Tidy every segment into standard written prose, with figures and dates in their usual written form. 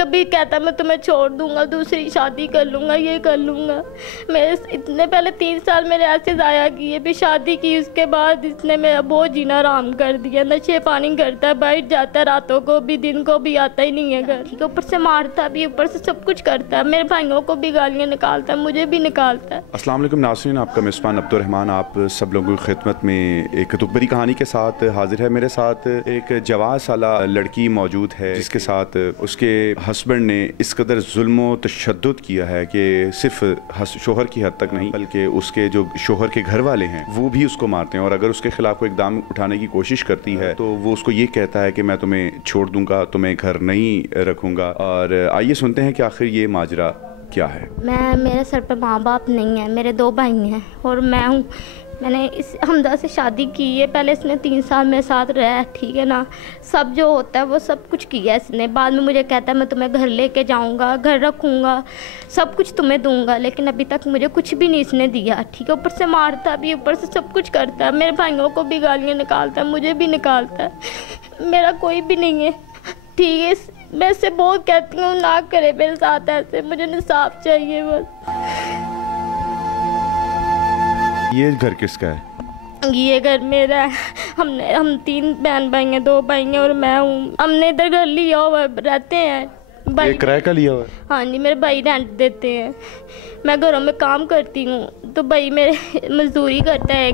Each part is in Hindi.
कभी कहता मैं तुम्हें छोड़ दूंगा, दूसरी शादी कर लूँगा, ये कर लूँगा। मेरे इतने पहले 3 साल मेरे ऐसे ज़ाया किए, भी शादी की उसके बाद इसने मेरा बहुत जीना आराम कर दिया। नशे पानी करता है, बैठ जाता है, रातों को भी दिन को भी आता ही नहीं है घर। ठीक है, ऊपर से मारता भी, ऊपर से सब कुछ करता है, मेरे भाइयों को भी गालियाँ निकालता है, मुझे भी निकालता है। अस्सलाम वालेकुम नाज़रीन, आपका मेज़बान अब्दुर्रहमान आप सब लोगों की खिदमत में एक दुख भरी कहानी के साथ हाजिर है। मेरे साथ एक जवान साला लड़की मौजूद है जिसके साथ उसके हस्बैंड ने इस कदर जुल्म व तशद्दुद किया है कि सिर्फ शोहर की हद तक नहीं बल्कि उसके जो शोहर के घर वाले हैं वो भी उसको मारते हैं, और अगर उसके खिलाफ कोई इक़दाम उठाने की कोशिश करती है तो वो उसको ये कहता है कि मैं तुम्हें छोड़ दूंगा, तुम्हें घर नहीं रखूँगा। और आइए सुनते हैं कि आखिर ये माजरा क्या है। मेरे सर पर माँ बाप नहीं है, मेरे 2 भाई हैं और मैं हूँ। मैंने इस हमदा से शादी की है, पहले इसने 3 साल मेरे साथ रहा, ठीक है ना। सब जो होता है वो सब कुछ किया इसने। बाद में मुझे कहता है मैं तुम्हें घर लेके जाऊंगा, घर रखूंगा, सब कुछ तुम्हें दूंगा, लेकिन अभी तक मुझे कुछ भी नहीं इसने दिया। ठीक है, ऊपर से मारता भी, ऊपर से सब कुछ करता है, मेरे भाइयों को भी गालियाँ निकालता है, मुझे भी निकालता है। मेरा कोई भी नहीं है, ठीक है। मैं इससे बहुत कहती हूँ ना करे मेरे साथ ऐसे, मुझे इंसाफ चाहिए बस। ये घर किसका है? ये घर मेरा है। हम 3 बहन भाई हैं, 2 भाई हैं और मैं हूँ। हमने इधर घर लिया हुआ, रहते हैं। भाई किराए का लिया हुआ है? हाँ जी, मेरे भाई रेंट देते हैं। मैं घरों में काम करती हूँ तो भाई मेरे मजदूरी करता है,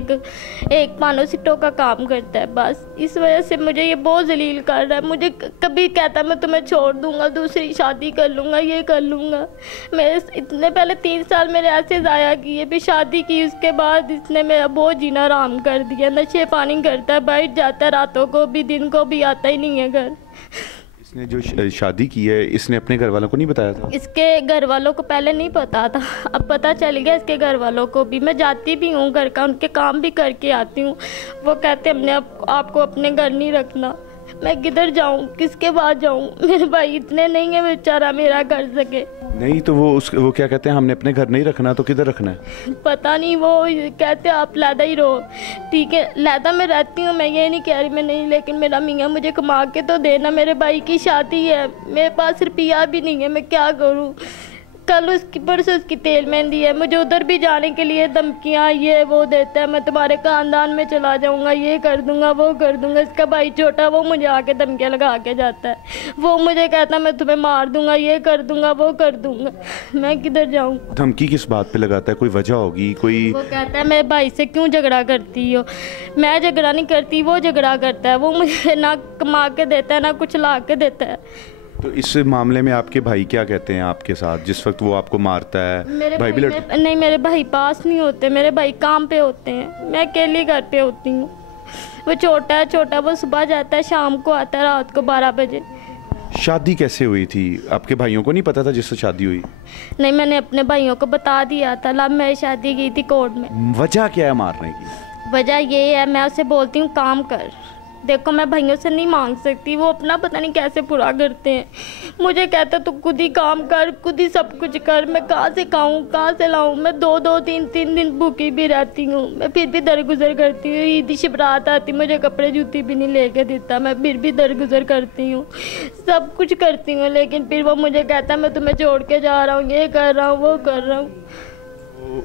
एक पानो सिट्टों का काम करता है। बस इस वजह से मुझे ये बहुत जलील कर रहा है। मुझे कभी कहता मैं तुम्हें छोड़ दूंगा, दूसरी शादी कर लूँगा, ये कर लूँगा। मेरे इतने पहले 3 साल मेरे ऐसे ज़ाया किए, भी शादी की उसके बाद इसने मेरा बहुत जीना आराम कर दिया। नशे पानी करता है, बैठ जाता है, रातों को भी दिन को भी आता ही नहीं है घर। इसने जो शादी की है इसने अपने घर वालों को नहीं बताया था? इसके घर वालों को पहले नहीं पता था, अब पता चल गया इसके घर वालों को भी। मैं जाती भी हूँ घर का, उनके काम भी करके आती हूँ। वो कहते हमने आपको अपने घर नहीं रखना। मैं किधर जाऊँ, किसके पास जाऊँ? मेरे भाई इतने नहीं है बेचारा मेरा कर सके। नहीं तो वो क्या कहते हैं हमने अपने घर नहीं रखना, तो किधर रखना है? पता नहीं, वो कहते आप लैदा ही रहो। ठीक है, लैदा में रहती हूँ, मैं ये नहीं कह रही मैं नहीं, लेकिन मेरा मियाँ मुझे कमा के तो देना। मेरे भाई की शादी है, मेरे पास रुपया भी नहीं है, मैं क्या करूँ? कल उसकी परसों उसकी तेल मेहंदी है, मुझे उधर भी जाने के लिए धमकियाँ ये वो देता है, मैं तुम्हारे खानदान में चला जाऊँगा, ये कर दूँगा, वो कर दूँगा। इसका भाई छोटा, वो मुझे आके धमकियाँ लगा के जाता है। वो मुझे कहता है मैं तुम्हें मार दूँगा, ये कर दूँगा, वो कर दूँगा। मैं किधर जाऊँ? धमकी किस बात पे लगाता है? कोई वजह होगी कोई? वो कहता है मेरे भाई से क्यों झगड़ा करती हो? मैं झगड़ा नहीं करती, वो झगड़ा करता है। वो मुझे ना कमा के देता है, ना कुछ ला के देता है। तो इस मामले में आपके भाई क्या कहते हैं आपके साथ जिस वक्त वो आपको मारता है? मेरे भाई भी नहीं, मेरे भाई पास नहीं होते, मेरे भाई काम पे होते हैं, मैं अकेली घर पे होती हूँ। वो छोटा, वो सुबह जाता है, शाम को आता है, रात को 12 बजे। शादी कैसे हुई थी? आपके भाइयों को नहीं पता था जिससे शादी हुई? नहीं, मैंने अपने भाइयों को बता दिया था। लव मैरिज शादी की थी कोर्ट में। वजह क्या है मारने की? वजह ये है, मैं उसे बोलती हूँ काम कर, देखो मैं भाइयों से नहीं मांग सकती, वो अपना पता नहीं कैसे पूरा करते हैं। मुझे कहता तू खुद ही काम कर, खुद ही सब कुछ कर। मैं कहाँ से खाऊँ, कहाँ से लाऊँ? मैं 2-2, 3-3 दिन भूखी भी रहती हूँ, मैं फिर भी दरगुजर करती हूँ। ईद शिवरात आती, मुझे कपड़े जूती भी नहीं लेके देता, मैं फिर भी दरगुजर करती हूँ, सब कुछ करती हूँ। लेकिन फिर वो मुझे कहता मैं तुम्हें छोड़ के जा रहा हूँ, ये कर रहा हूँ, वो कर रहा हूँ।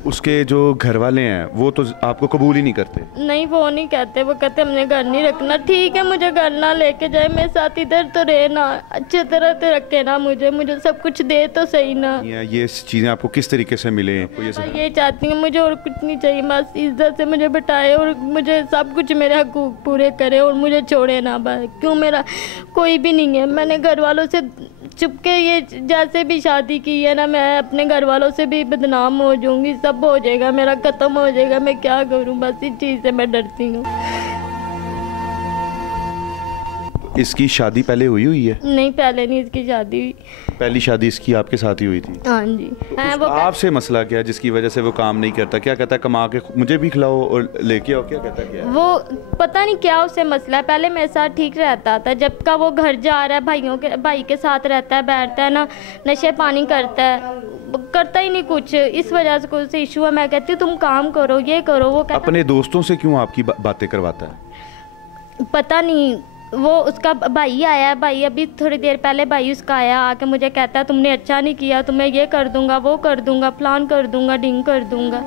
उसके जो घर वाले हैं वो तो आपको कबूल ही नहीं करते? नहीं, वो नहीं कहते, वो कहते हमने घर नहीं रखना। ठीक है, मुझे घर ना लेके जाए, मेरे साथ इधर तो रहे ना, अच्छे तरह से रखे ना, मुझे सब कुछ दे तो सही ना। ये चीज़ें आपको किस तरीके से मिले? ये चाहती हूँ, मुझे और कुछ नहीं चाहिए, बस इज्जत से मुझे बिठाए और मुझे सब कुछ मेरे हकूक पूरे करे और मुझे छोड़े ना। बस क्यों, मेरा कोई भी नहीं है। मैंने घर वालों से चुपके ये जैसे भी शादी की है ना, मैं अपने घर वालों से भी बदनाम हो जाऊंगी, सब हो जाएगा, मेरा खत्म हो जाएगा। मैं क्या करूं, बस इस चीज़ से मैं डरती हूँ। इसकी शादी पहले हुई है? नहीं, पहले नहीं इसकी शादी हुई। पहली शादी इसकी आपके साथ ही हुई थी? हाँ जी। वो आपसे मसला क्या जिसकी वजह से वो काम नहीं करता? क्या कहता है कमा के मुझे भी खिलाओ और लेके आओ? क्या कहता है? क्या वो पता नहीं क्या उसे मसला है। पहले मेरे साथ ठीक रहता था, जब का वो घर जा रहा है, भाई के साथ रहता है, बैठता है ना, नशे पानी करता है, करता ही नहीं कुछ। इस वजह से कुछ इशू है। मैं कहती हूँ तुम काम करो, ये करो, वो कहता अपने दोस्तों से क्यों आपकी बातें करवाता है? पता नहीं, वो उसका भाई आया, भाई अभी थोड़ी देर पहले भाई उसका आया, आके मुझे कहता है तुमने अच्छा नहीं किया, तुम्हें ये कर दूंगा, वो कर दूंगा, प्लान कर दूंगा, डिंग कर दूंगा।